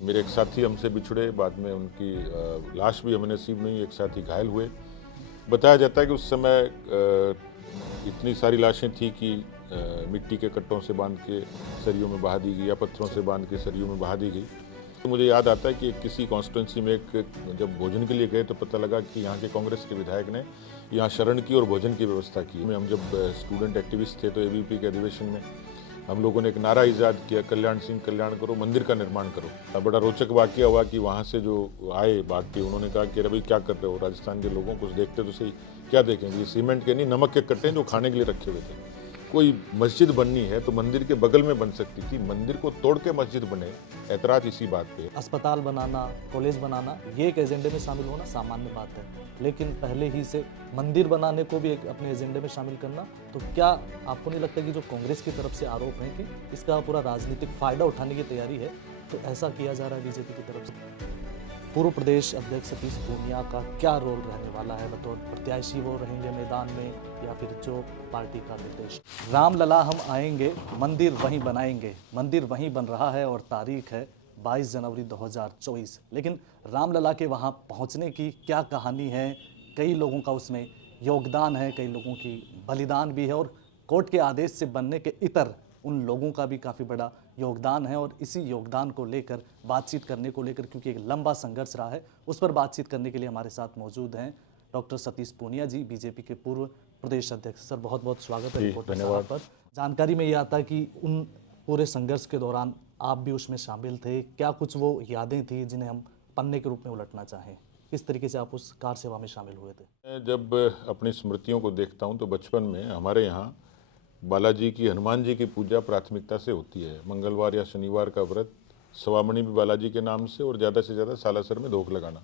मेरे एक साथी हमसे बिछड़े, बाद में उनकी लाश भी हमें नसीब नहीं, एक साथी घायल हुए। बताया जाता है कि उस समय इतनी सारी लाशें थी कि मिट्टी के कट्टों से बांध के सरियों में बहा दी गई या पत्थरों से बांध के सरियों में बहा दी गई। तो मुझे याद आता है कि किसी कॉन्स्टिट्यूंसी में जब भोजन के लिए गए तो पता लगा कि यहाँ के कांग्रेस के विधायक ने यहाँ शरण की और भोजन की व्यवस्था की। हम जब स्टूडेंट एक्टिविस्ट थे तो एबीवीपी के अधिवेशन में हम लोगों ने एक नारा ईजाद किया, कल्याण सिंह कल्याण करो, मंदिर का निर्माण करो। बड़ा रोचक वाकया हुआ कि वहाँ से जो आए बाकी उन्होंने कहा कि रवि क्या कर रहे हो, राजस्थान के लोगों कुछ देखते तो सही। क्या देखेंगे, ये सीमेंट के नहीं नमक के कट्टे जो खाने के लिए रखे हुए थे। कोई मस्जिद बननी है तो मंदिर के बगल में बन सकती थी, मंदिर को तोड़ के मस्जिद बने। ऐतराज इसी बात पे। अस्पताल बनाना, कॉलेज बनाना, ये एक एजेंडे में शामिल होना सामान्य बात है, लेकिन पहले ही से मंदिर बनाने को भी एक अपने एजेंडे में शामिल करना, तो क्या आपको नहीं लगता कि जो कांग्रेस की तरफ से आरोप है कि इसका पूरा राजनीतिक फायदा उठाने की तैयारी है, तो ऐसा किया जा रहा है बीजेपी की तरफ से? पूर्व प्रदेश अध्यक्ष सतीश पूनिया का क्या रोल रहने वाला है? बतौर प्रत्याशी वो रहेंगे मैदान में या फिर जो पार्टी का निर्देश? रामलला हम आएंगे, मंदिर वहीं बनाएंगे, मंदिर वहीं बन रहा है और तारीख है 22 जनवरी 2024। लेकिन रामलला के वहाँ पहुँचने की क्या कहानी है? कई लोगों का उसमें योगदान है, कई लोगों की बलिदान भी है, और कोर्ट के आदेश से बनने के इतर उन लोगों का भी काफ़ी बड़ा योगदान है। और इसी योगदान को लेकर बातचीत करने को लेकर, क्योंकि एक लंबा संघर्ष रहा है, उस पर बातचीत करने के लिए हमारे साथ मौजूद हैं डॉक्टर सतीश पूनिया जी, बीजेपी के पूर्व प्रदेश अध्यक्ष। सर बहुत बहुत स्वागत है रिपोर्टर साहब पर। जानकारी में ये आता है कि उन पूरे संघर्ष के दौरान आप भी उसमें शामिल थे। क्या कुछ वो यादें थी जिन्हें हम पन्ने के रूप में उलटना चाहें? किस तरीके से आप उस कार सेवा में शामिल हुए थे? मैं जब अपनी स्मृतियों को देखता हूँ तो बचपन में हमारे यहाँ बालाजी की, हनुमान जी की पूजा प्राथमिकता से होती है। मंगलवार या शनिवार का व्रत, सवामणि भी बालाजी के नाम से, और ज़्यादा से ज़्यादा सालासर में धोख लगाना।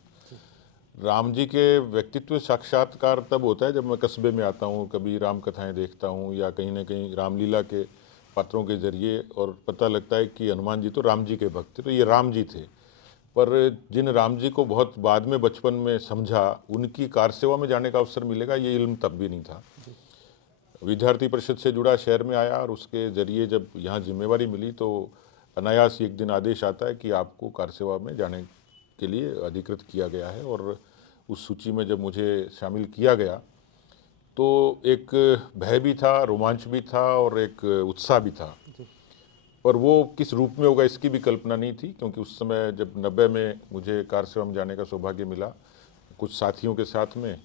राम जी के व्यक्तित्व साक्षात्कार तब होता है जब मैं कस्बे में आता हूँ, कभी राम कथाएं देखता हूँ या कहीं ना कहीं रामलीला के पात्रों के जरिए, और पता लगता है कि हनुमान जी तो राम जी के भक्त थे, तो ये राम जी थे। पर जिन राम जी को बहुत बाद में बचपन में समझा, उनकी कार सेवा में जाने का अवसर मिलेगा, ये इल्म तब भी नहीं था। विद्यार्थी परिषद से जुड़ा, शहर में आया, और उसके जरिए जब यहाँ जिम्मेवारी मिली तो अनायास एक दिन आदेश आता है कि आपको कार सेवा में जाने के लिए अधिकृत किया गया है। और उस सूची में जब मुझे शामिल किया गया तो एक भय भी था, रोमांच भी था और एक उत्साह भी था। पर वो किस रूप में होगा इसकी भी कल्पना नहीं थी, क्योंकि उस समय जब 90 में मुझे कार सेवा में जाने का सौभाग्य मिला कुछ साथियों के साथ में,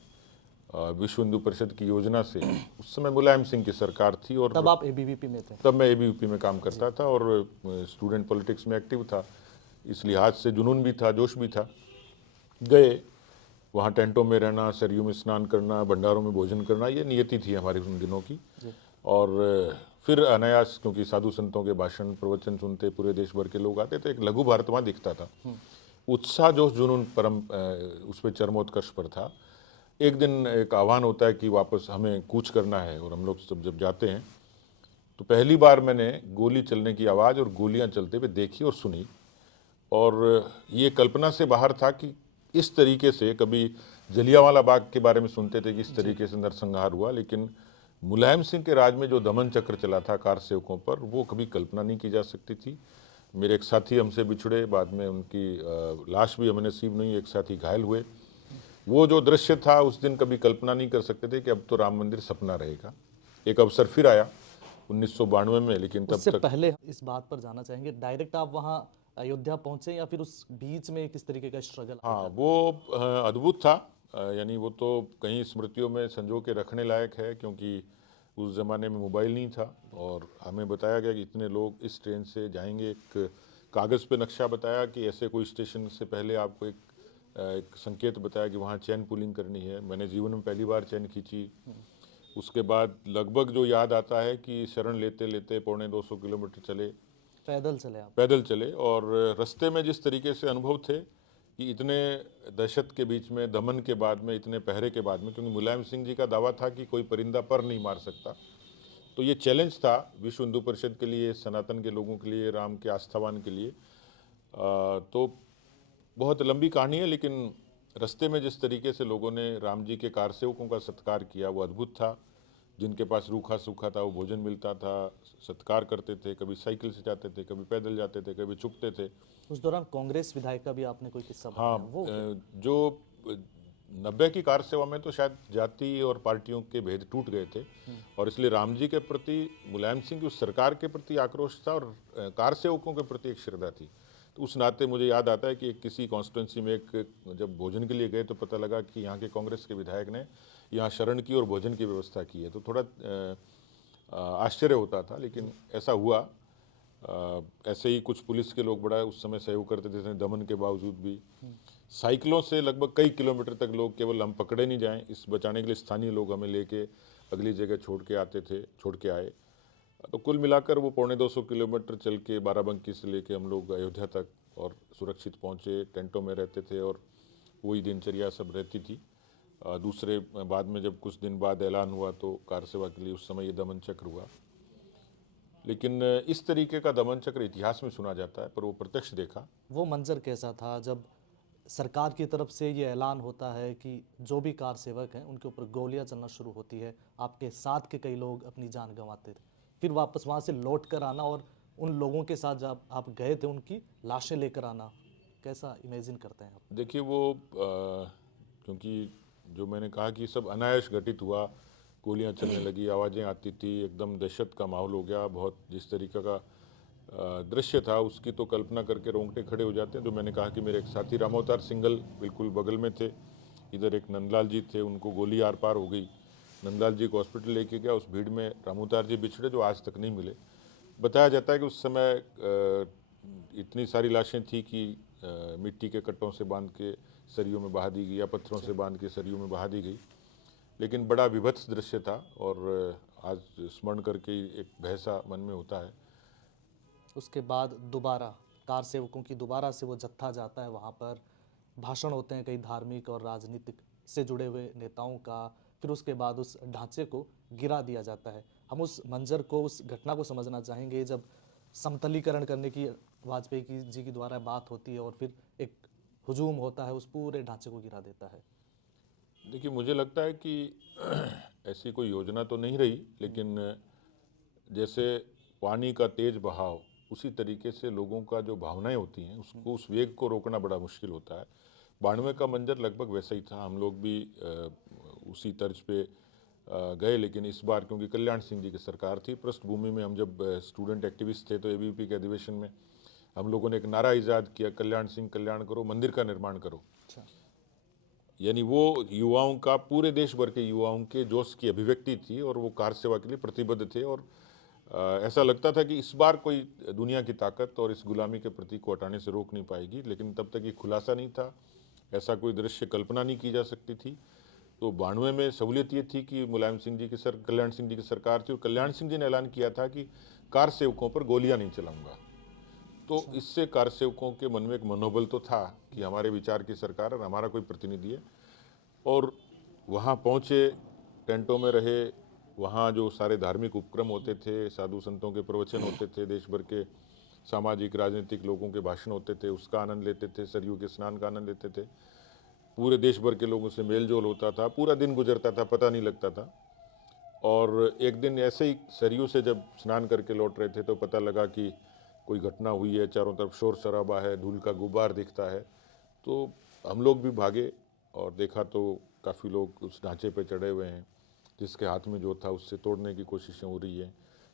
विश्व हिंदू परिषद की योजना से, उस समय मुलायम सिंह की सरकार थी और तब आप एबीवीपी में थे? तब मैं एबीवीपी में काम करता था और स्टूडेंट पॉलिटिक्स में एक्टिव था। इस लिहाज से जुनून भी था, जोश भी था। गए वहाँ, टेंटों में रहना, सरयू में स्नान करना, भंडारों में भोजन करना, ये नियति थी हमारी उन दिनों की। और फिर अनायास, क्योंकि साधु संतों के भाषण प्रवचन सुनते पूरे देश भर के लोग आते, तो एक लघु भारत वहाँ दिखता था। उत्साह, जोश, जुनून परम उस पर चरमोत्कर्ष पर था। एक दिन एक आह्वान होता है कि वापस हमें कूच करना है, और हम लोग सब जब जाते हैं तो पहली बार मैंने गोली चलने की आवाज़ और गोलियां चलते हुए देखी और सुनी। और ये कल्पना से बाहर था कि इस तरीके से, कभी जलियांवाला बाग के बारे में सुनते थे कि इस तरीके से नरसंहार हुआ, लेकिन मुलायम सिंह के राज में जो दमन चक्र चला था कार सेवकों पर, वो कभी कल्पना नहीं की जा सकती थी। मेरे एक साथी हमसे बिछड़े, बाद में उनकी लाश भी हमें नसीब नहीं, एक साथी घायल हुए। वो जो दृश्य था उस दिन, कभी कल्पना नहीं कर सकते थे कि अब तो राम मंदिर सपना रहेगा। एक अवसर फिर आया 1992 में, लेकिन तब उससे तक पहले इस बात पर जाना चाहेंगे, डायरेक्ट आप वहाँ अयोध्या पहुँचे या फिर उस बीच में किस तरीके का स्ट्रगल? हाँ, वो अद्भुत था। यानी वो तो कहीं स्मृतियों में संजो के रखने लायक है, क्योंकि उस ज़माने में मोबाइल नहीं था और हमें बताया गया कि इतने लोग इस ट्रेन से जाएंगे। एक कागज़ पे नक्शा बताया कि ऐसे कोई स्टेशन से पहले आपको एक संकेत बताया कि वहाँ चैन पुलिंग करनी है। मैंने जीवन में पहली बार चैन खींची। उसके बाद लगभग जो याद आता है कि शरण लेते लेते 250 किलोमीटर चले, पैदल चले आप? पैदल चले। और रास्ते में जिस तरीके से अनुभव थे कि इतने दहशत के बीच में, दमन के बाद में, इतने पहरे के बाद में, क्योंकि मुलायम सिंह जी का दावा था कि कोई परिंदा पर नहीं मार सकता, तो ये चैलेंज था विश्व हिंदू परिषद के लिए, सनातन के लोगों के लिए, राम के आस्थावान के लिए। तो बहुत लंबी कहानी है, लेकिन रास्ते में जिस तरीके से लोगों ने राम जी के कार सेवकों का सत्कार किया वो अद्भुत था। जिनके पास रूखा सूखा था वो भोजन मिलता था, सत्कार करते थे, कभी साइकिल से जाते थे, कभी पैदल जाते थे, कभी चुपते थे। उस दौरान कांग्रेस विधायक का भी आपने कोई किस्सा हाँ, बताया, वो क्या? जो 90 की कार सेवा में तो शायद जाति और पार्टियों के भेद टूट गए थे, और इसलिए राम जी के प्रति, मुलायम सिंह की उस सरकार के प्रति आक्रोश था, और कार सेवकों के प्रति एक श्रद्धा थी। तो उस नाते मुझे याद आता है कि किसी कॉन्स्टिट्यूंसी में जब भोजन के लिए गए तो पता लगा कि यहाँ के कांग्रेस के विधायक ने यहाँ शरण की और भोजन की व्यवस्था की है। तो थोड़ा आश्चर्य होता था, लेकिन ऐसा हुआ। ऐसे ही कुछ पुलिस के लोग बड़ा उस समय सहयोग करते थे, दमन के बावजूद भी। साइकिलों से लगभग कई किलोमीटर तक लोग, केवल हम पकड़े नहीं जाएं इस बचाने के लिए, स्थानीय लोग हमें लेके अगली जगह छोड़ के आए। तो कुल मिलाकर वो 250 किलोमीटर चल के बाराबंकी से लेके हम लोग अयोध्या तक और सुरक्षित पहुंचे, टेंटों में रहते थे, और वही दिनचर्या सब रहती थी। दूसरे बाद में जब कुछ दिन बाद ऐलान हुआ तो कार सेवा के लिए उस समय ये दमन चक्र हुआ। लेकिन इस तरीके का दमन चक्र इतिहास में सुना जाता है, पर वो प्रत्यक्ष देखा। वो मंजर कैसा था जब सरकार की तरफ से ये ऐलान होता है कि जो भी कार सेवक हैं उनके ऊपर गोलियां चलना शुरू होती है, आपके साथ के कई लोग अपनी जान गंवाते थे, फिर वापस वहाँ से लौट कर आना और उन लोगों के साथ जब आप गए थे उनकी लाशें लेकर आना, कैसा इमेजिन करते हैं आप? देखिए वो क्योंकि जो मैंने कहा कि सब अनायास घटित हुआ, गोलियां चलने लगी, आवाज़ें आती थी, एकदम दहशत का माहौल हो गया। बहुत जिस तरीके का दृश्य था उसकी तो कल्पना करके रोंगटे खड़े हो जाते हैं। जो मैंने कहा कि मेरे एक साथी रामोवतार सिंगल बिल्कुल बगल में थे, इधर एक नंदलाल जी थे, उनको गोली आर पार हो गई। नंदलाल जी को हॉस्पिटल लेके गया, उस भीड़ में रामोवतार जी बिछड़े जो आज तक नहीं मिले। बताया जाता है कि उस समय इतनी सारी लाशें थी कि मिट्टी के कट्टों से बांध के सरियों में बहा दी गई, या पत्थरों से बांध के सरियों में बहा दी गई। लेकिन बड़ा विभत्स दृश्य था, और आज स्मरण करके एक भयसा मन में होता है। उसके बाद दोबारा कार सेवकों की दोबारा से वो जत्था जाता है, वहाँ पर भाषण होते हैं कई धार्मिक और राजनीतिक से जुड़े हुए नेताओं का, फिर उसके बाद उस ढांचे को गिरा दिया जाता है। हम उस मंजर को, उस घटना को समझना चाहेंगे जब समतलीकरण करने की वाजपेयी की जी की द्वारा बात होती है और फिर एक हुजूम होता है, उस पूरे ढांचे को गिरा देता है। देखिए मुझे लगता है कि ऐसी कोई योजना तो नहीं रही, लेकिन जैसे पानी का तेज बहाव, उसी तरीके से लोगों का जो भावनाएं होती हैं उसको, उस वेग को रोकना बड़ा मुश्किल होता है। 92 का मंजर लगभग वैसा ही था। हम लोग भी उसी तर्ज पे गए, लेकिन इस बार क्योंकि कल्याण सिंह जी की सरकार थी, पृष्ठभूमि में हम जब स्टूडेंट एक्टिविस्ट थे तो एबीवीपी के अधिवेशन में हम लोगों ने एक नारा ईजाद किया, कल्याण सिंह कल्याण करो, मंदिर का निर्माण करो। अच्छा। यानी वो युवाओं का, पूरे देश भर के युवाओं के जोश की अभिव्यक्ति थी, और वो कार सेवा के लिए प्रतिबद्ध थे। और ऐसा लगता था कि इस बार कोई दुनिया की ताकत और इस गुलामी के प्रतीक को हटाने से रोक नहीं पाएगी। लेकिन तब तक ये खुलासा नहीं था, ऐसा कोई दृश्य कल्पना नहीं की जा सकती थी। तो 92 में सहूलियत ये थी कि मुलायम सिंह जी की कल्याण सिंह जी की सरकार थी, और कल्याण सिंह जी ने ऐलान किया था कि कार सेवकों पर गोलियां नहीं चलाऊंगा। तो इससे कार सेवकों के मन में एक मनोबल तो था कि हमारे विचार की सरकार और हमारा कोई प्रतिनिधि है। और वहाँ पहुँचे, टेंटों में रहे, वहाँ जो सारे धार्मिक उपक्रम होते थे, साधु संतों के प्रवचन होते थे, देश भर के सामाजिक राजनीतिक लोगों के भाषण होते थे, उसका आनंद लेते थे, सरयू के स्नान का आनंद लेते थे। पूरे देश भर के लोगों से मेल जोल होता था, पूरा दिन गुजरता था, पता नहीं लगता था। और एक दिन ऐसे ही सरयू से जब स्नान करके लौट रहे थे तो पता लगा कि कोई घटना हुई है, चारों तरफ शोर शराबा है, धूल का गुब्बार दिखता है। तो हम लोग भी भागे और देखा तो काफ़ी लोग उस ढांचे पे चढ़े हुए हैं, जिसके हाथ में जो था उससे तोड़ने की कोशिशें हो रही हैं।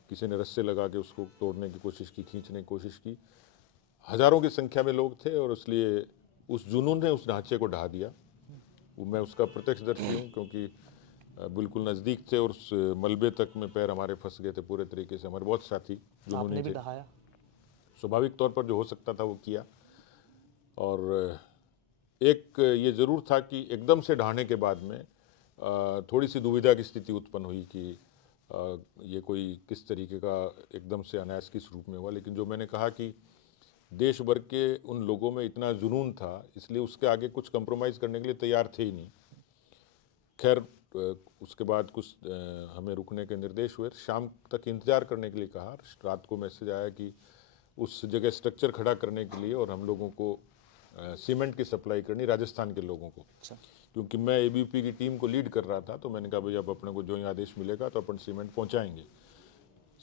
किसी ने रस्से लगा के उसको तोड़ने की कोशिश की, खींचने की कोशिश की। हजारों की संख्या में लोग थे, और इसलिए उस जुनून ने उस ढांचे को ढा दिया। वो मैं उसका प्रत्यक्षदर्शी हूँ, क्योंकि बिल्कुल नज़दीक थे, और उस मलबे तक में पैर हमारे फंस गए थे पूरे तरीके से। हमारे बहुत साथी जुनूनी आपने भी थे, डहाया? स्वाभाविक तौर पर जो हो सकता था वो किया। और एक ये ज़रूर था कि एकदम से ढहाने के बाद में थोड़ी सी दुविधा की स्थिति उत्पन्न हुई कि ये कोई किस तरीके का एकदम से अनायास किस रूप में हुआ। लेकिन जो मैंने कहा कि देश भर के उन लोगों में इतना जुनून था, इसलिए उसके आगे कुछ कंप्रोमाइज़ करने के लिए तैयार थे ही नहीं। खैर उसके बाद कुछ हमें रुकने के निर्देश हुए, शाम तक इंतज़ार करने के लिए कहा। रात को मैसेज आया कि उस जगह स्ट्रक्चर खड़ा करने के लिए और हम लोगों को सीमेंट की सप्लाई करनी राजस्थान के लोगों को। अच्छा। क्योंकि मैं एबीवीपी की टीम को लीड कर रहा था, तो मैंने कहा भाई अब अपने को जो ही आदेश मिलेगा तो अपन सीमेंट पहुंचाएंगे।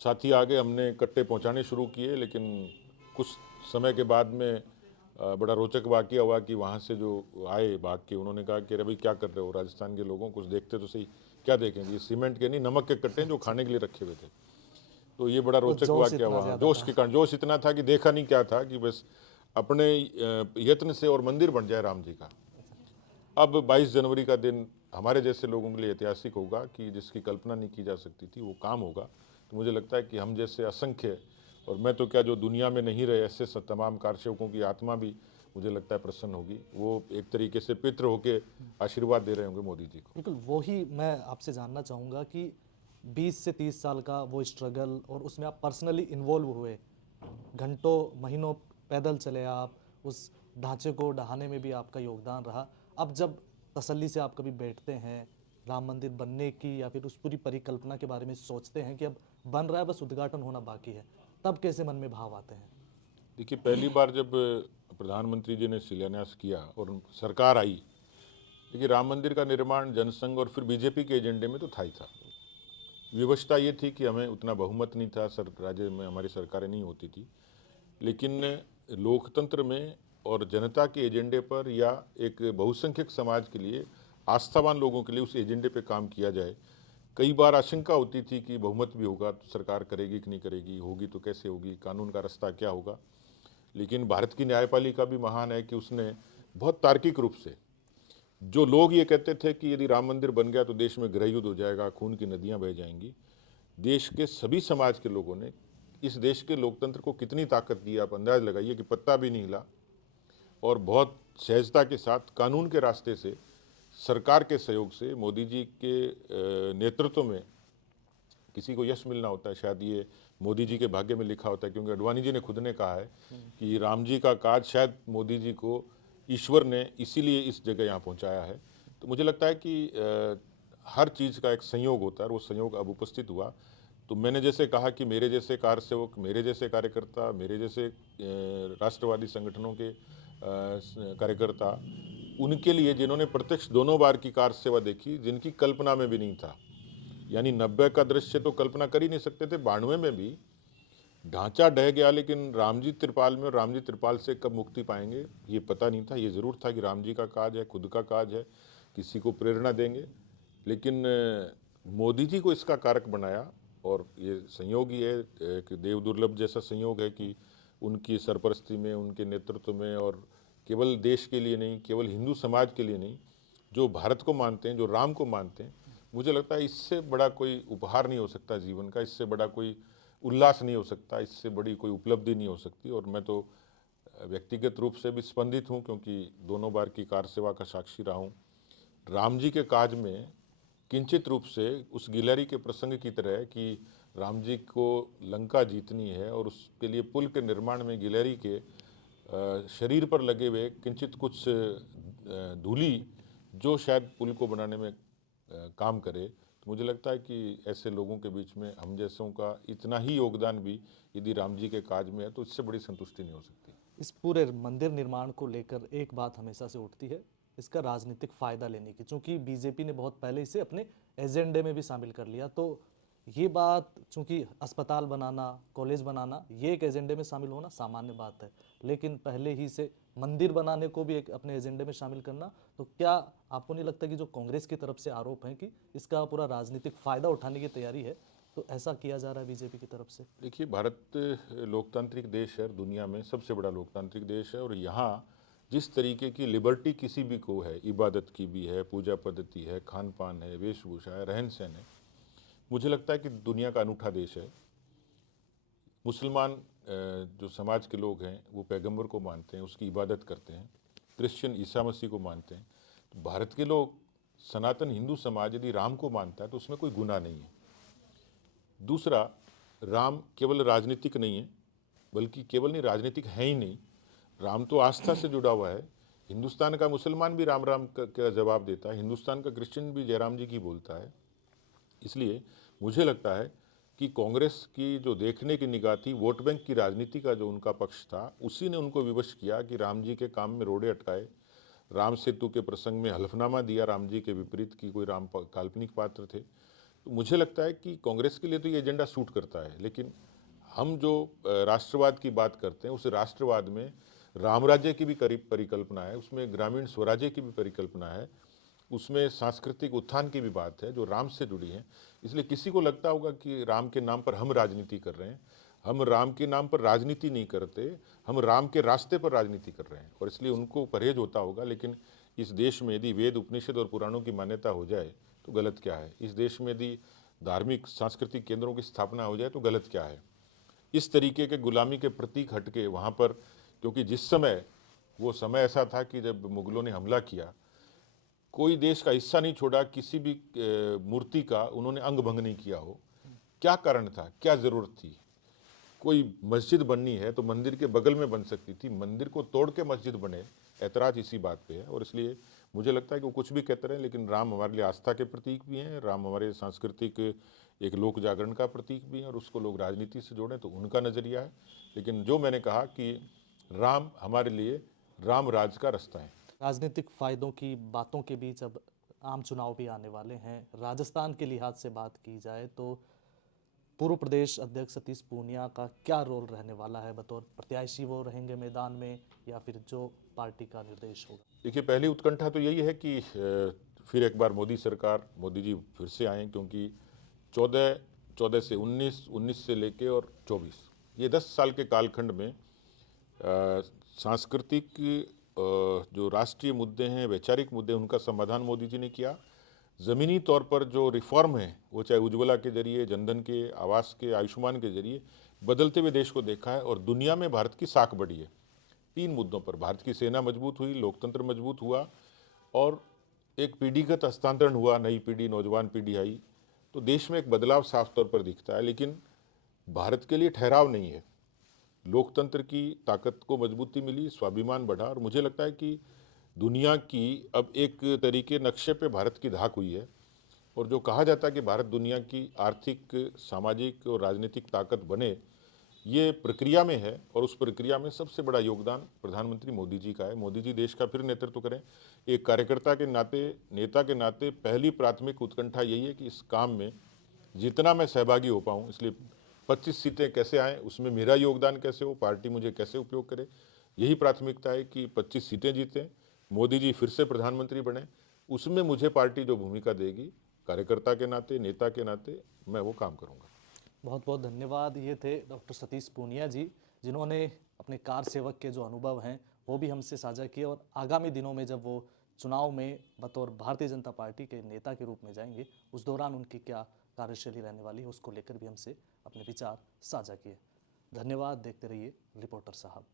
साथ ही आगे हमने कट्टे पहुंचाने शुरू किए, लेकिन कुछ समय के बाद में बड़ा रोचक वाकया हुआ कि वहाँ से जो आए भाग के, उन्होंने कहा कि अरे भाई क्या कर रहे हो, राजस्थान के लोगों कुछ देखते तो सही। क्या देखेंगे, ये सीमेंट के नहीं नमक के कट्टे जो खाने के लिए रखे हुए थे। तो ये बड़ा रोचक जोश वाकया इतना हुआ। ज्यादा जोश था। के कारण, जोश इतना था कि देखा नहीं क्या था कि बस अपने यत्न से और मंदिर बन जाए राम जी का। अब 22 जनवरी का दिन हमारे जैसे लोगों के लिए ऐतिहासिक होगा कि जिसकी कल्पना नहीं की जा सकती थी वो काम होगा। तो मुझे लगता है कि हम जैसे असंख्य, और मैं तो क्या जो दुनिया में नहीं रहे ऐसे तमाम कारसेवकों की आत्मा भी मुझे लगता है प्रसन्न होगी। वो एक तरीके से पितृ होके आशीर्वाद दे रहे होंगे मोदी जी को। बिल्कुल, वही मैं आपसे जानना चाहूँगा कि 20 से 30 साल का वो स्ट्रगल, और उसमें आप पर्सनली इन्वॉल्व हुए, घंटों महीनों पैदल चले आप, उस ढांचे को ढहाने में भी आपका योगदान रहा। अब जब तसल्ली से आप कभी बैठते हैं राम मंदिर बनने की या फिर उस पूरी परिकल्पना के बारे में सोचते हैं कि अब बन रहा है, बस उद्घाटन होना बाकी है, तब कैसे मन में भाव आते हैं? देखिए, पहली बार जब प्रधानमंत्री जी ने शिलान्यास किया और सरकार आई, देखिए राम मंदिर का निर्माण जनसंघ और फिर बीजेपी के एजेंडे में तो था ही था। विवशता ये थी कि हमें उतना बहुमत नहीं था, राज्य में हमारी सरकारें नहीं होती थी। लेकिन लोकतंत्र में और जनता के एजेंडे पर या एक बहुसंख्यक समाज के लिए, आस्थावान लोगों के लिए उस एजेंडे पे काम किया जाए। कई बार आशंका होती थी कि बहुमत भी होगा तो सरकार करेगी कि नहीं करेगी, होगी तो कैसे होगी, कानून का रास्ता क्या होगा। लेकिन भारत की न्यायपालिका भी महान है कि उसने बहुत तार्किक रूप से, जो लोग ये कहते थे कि यदि राम मंदिर बन गया तो देश में गृह युद्ध हो जाएगा, खून की नदियां बह जाएंगी, देश के सभी समाज के लोगों ने इस देश के लोकतंत्र को कितनी ताकत दी, आप अंदाज लगाइए कि पत्ता भी नहीं हिला। और बहुत सहजता के साथ कानून के रास्ते से, सरकार के सहयोग से, मोदी जी के नेतृत्व में किसी को यश मिलना होता है, शायद ये मोदी जी के भाग्य में लिखा होता है। क्योंकि अडवाणी जी ने खुद ने कहा है कि राम जी का काज शायद मोदी जी को ईश्वर ने इसीलिए इस जगह यहाँ पहुँचाया है। तो मुझे लगता है कि हर चीज़ का एक संयोग होता है, और वो संयोग अब उपस्थित हुआ। तो मैंने जैसे कहा कि मेरे जैसे कारसेवक, मेरे जैसे कार्यकर्ता, मेरे जैसे राष्ट्रवादी संगठनों के कार्यकर्ता, उनके लिए जिन्होंने प्रत्यक्ष दोनों बार की कार सेवा देखी, जिनकी कल्पना में भी नहीं था, यानी 90 का दृश्य तो कल्पना कर ही नहीं सकते थे, 92 में भी ढांचा ढह गया, लेकिन रामजी त्रिपाल में, और रामजी त्रिपाल से कब मुक्ति पाएंगे ये पता नहीं था। ये ज़रूर था कि राम जी का काज है, खुद का काज है, किसी को प्रेरणा देंगे। लेकिन मोदी जी को इसका कारक बनाया, और ये संयोग ही है, कि देव दुर्लभ जैसा संयोग है कि उनकी सरपरस्ती में, उनके नेतृत्व में, और केवल देश के लिए नहीं, केवल हिंदू समाज के लिए नहीं, जो भारत को मानते हैं, जो राम को मानते हैं, मुझे लगता है इससे बड़ा कोई उपहार नहीं हो सकता जीवन का, इससे बड़ा कोई उल्लास नहीं हो सकता, इससे बड़ी कोई उपलब्धि नहीं हो सकती। और मैं तो व्यक्तिगत रूप से भी स्पंदित हूँ, क्योंकि दोनों बार की कार सेवा का साक्षी रहा हूँ। राम जी के काज में किंचित रूप से उस गिलहरी के प्रसंग की तरह है कि राम जी को लंका जीतनी है, और उसके लिए पुल के निर्माण में गिलहरी के शरीर पर लगे हुए किंचित कुछ धूली, जो शायद पुल को बनाने में काम करे। तो मुझे लगता है कि ऐसे लोगों के बीच में हम जैसों का इतना ही योगदान भी यदि राम जी के काज में है, तो इससे बड़ी संतुष्टि नहीं हो सकती। इस पूरे मंदिर निर्माण को लेकर एक बात हमेशा से उठती है, इसका राजनीतिक फायदा लेने की, चूंकि बीजेपी ने बहुत पहले इसे अपने एजेंडे में भी शामिल कर लिया। तो ये बात, चूंकि अस्पताल बनाना, कॉलेज बनाना, ये एक एजेंडे में शामिल होना सामान्य बात है, लेकिन पहले ही से मंदिर बनाने को भी एक अपने एजेंडे में शामिल करना, तो क्या आपको नहीं लगता कि जो कांग्रेस की तरफ से आरोप है कि इसका पूरा राजनीतिक फायदा उठाने की तैयारी है, तो ऐसा किया जा रहा है बीजेपी की तरफ से? देखिए, भारत लोकतांत्रिक देश है, दुनिया में सबसे बड़ा लोकतांत्रिक देश है, और यहाँ जिस तरीके की लिबर्टी किसी भी को है, इबादत की भी है, पूजा पद्धति है, खान पान है, वेशभूषा है, रहन सहन है, मुझे लगता है कि दुनिया का अनूठा देश है। मुसलमान जो समाज के लोग हैं वो पैगंबर को मानते हैं, उसकी इबादत करते हैं। क्रिश्चियन ईसा मसीह को मानते हैं। तो भारत के लोग, सनातन हिंदू समाज यदि राम को मानता है तो उसमें कोई गुनाह नहीं है। दूसरा, राम केवल राजनीतिक नहीं है, बल्कि केवल नहीं, राजनीतिक है ही नहीं, राम तो आस्था से जुड़ा हुआ है। हिंदुस्तान का मुसलमान भी राम राम का जवाब देता है, हिंदुस्तान का क्रिश्चियन भी जयराम जी की बोलता है। इसलिए मुझे लगता है कि कांग्रेस की जो देखने की निगाह थी, वोट बैंक की राजनीति का जो उनका पक्ष था, उसी ने उनको विवश किया कि राम जी के काम में रोड़े अटकाए, राम सेतु के प्रसंग में हलफनामा दिया राम जी के विपरीत कि कोई काल्पनिक पात्र थे। तो मुझे लगता है कि कांग्रेस के लिए तो ये एजेंडा सूट करता है, लेकिन हम जो राष्ट्रवाद की बात करते हैं, उस राष्ट्रवाद में राम राज्य की भी करीब परिकल्पना है, उसमें ग्रामीण स्वराज्य की भी परिकल्पना है, उसमें सांस्कृतिक उत्थान की भी बात है जो राम से जुड़ी है। इसलिए किसी को लगता होगा कि राम के नाम पर हम राजनीति कर रहे हैं, हम राम के नाम पर राजनीति नहीं करते, हम राम के रास्ते पर राजनीति कर रहे हैं, और इसलिए उनको परहेज होता होगा। लेकिन इस देश में यदि वेद उपनिषद और पुराणों की मान्यता हो जाए तो गलत क्या है, इस देश में यदि धार्मिक सांस्कृतिक केंद्रों की स्थापना हो जाए तो गलत क्या है। इस तरीके के गुलामी के प्रतीक हटके वहाँ पर, क्योंकि जिस समय वो समय ऐसा था कि जब मुगलों ने हमला किया, कोई देश का हिस्सा नहीं छोड़ा, किसी भी मूर्ति का उन्होंने अंग भंग नहीं किया हो। क्या कारण था, क्या जरूरत थी? कोई मस्जिद बननी है तो मंदिर के बगल में बन सकती थी, मंदिर को तोड़ के मस्जिद बने। ऐतराज इसी बात पे है, और इसलिए मुझे लगता है कि वो कुछ भी कहते रहे, लेकिन राम हमारे लिए आस्था के प्रतीक भी हैं, राम हमारे सांस्कृतिक एक लोक जागरण का प्रतीक भी है, और उसको लोग राजनीति से जोड़ें तो उनका नज़रिया है। लेकिन जो मैंने कहा कि राम हमारे लिए राम राज का रास्ता है। राजनीतिक फायदों की बातों के बीच अब आम चुनाव भी आने वाले हैं। राजस्थान के लिहाज से बात की जाए तो पूर्व प्रदेश अध्यक्ष सतीश पूनिया का क्या रोल रहने वाला है? बतौर प्रत्याशी वो रहेंगे मैदान में, या फिर जो पार्टी का निर्देश होगा? देखिए, पहली उत्कंठा तो यही है कि फिर एक बार मोदी सरकार, मोदी जी फिर से आए, क्योंकि 14 से 19, 19 से लेके और 24, ये 10 साल के कालखंड में सांस्कृतिक जो राष्ट्रीय मुद्दे हैं, वैचारिक मुद्दे, उनका समाधान मोदी जी ने किया। ज़मीनी तौर पर जो रिफॉर्म है, वो चाहे उज्ज्वला के जरिए, जनधन के, आवास के, आयुष्मान के जरिए बदलते हुए देश को देखा है, और दुनिया में भारत की साख बढ़ी है। 3 मुद्दों पर भारत की सेना मजबूत हुई, लोकतंत्र मजबूत हुआ, और एक पीढ़ीगत हस्तांतरण हुआ, नई पीढ़ी, नौजवान पीढ़ी आई, तो देश में एक बदलाव साफ तौर पर दिखता है। लेकिन भारत के लिए ठहराव नहीं है। लोकतंत्र की ताकत को मजबूती मिली, स्वाभिमान बढ़ा, और मुझे लगता है कि दुनिया की अब एक तरीके नक्शे पे भारत की धाक हुई है। और जो कहा जाता है कि भारत दुनिया की आर्थिक, सामाजिक और राजनीतिक ताकत बने, ये प्रक्रिया में है, और उस प्रक्रिया में सबसे बड़ा योगदान प्रधानमंत्री मोदी जी का है। मोदी जी देश का फिर नेतृत्व करें। एक कार्यकर्ता के नाते, नेता के नाते पहली प्राथमिक उत्कंठा यही है कि इस काम में जितना मैं सहभागी हो पाऊँ, इसलिए 25 सीटें कैसे आएँ, उसमें मेरा योगदान कैसे हो, पार्टी मुझे कैसे उपयोग करे, यही प्राथमिकता है कि 25 सीटें जीतें, मोदी जी फिर से प्रधानमंत्री बने। उसमें मुझे पार्टी जो भूमिका देगी, कार्यकर्ता के नाते, नेता के नाते, मैं वो काम करूँगा। बहुत बहुत धन्यवाद। ये थे डॉक्टर सतीश पूनिया जी, जिन्होंने अपने कार सेवक के जो अनुभव हैं वो भी हमसे साझा किए, और आगामी दिनों में जब वो चुनाव में बतौर भारतीय जनता पार्टी के नेता के रूप में जाएंगे, उस दौरान उनकी क्या कार्यशैली रहने वाली है उसको लेकर भी हमसे अपने विचार साझा किए। धन्यवाद। देखते रहिए रिपोर्टर साहब।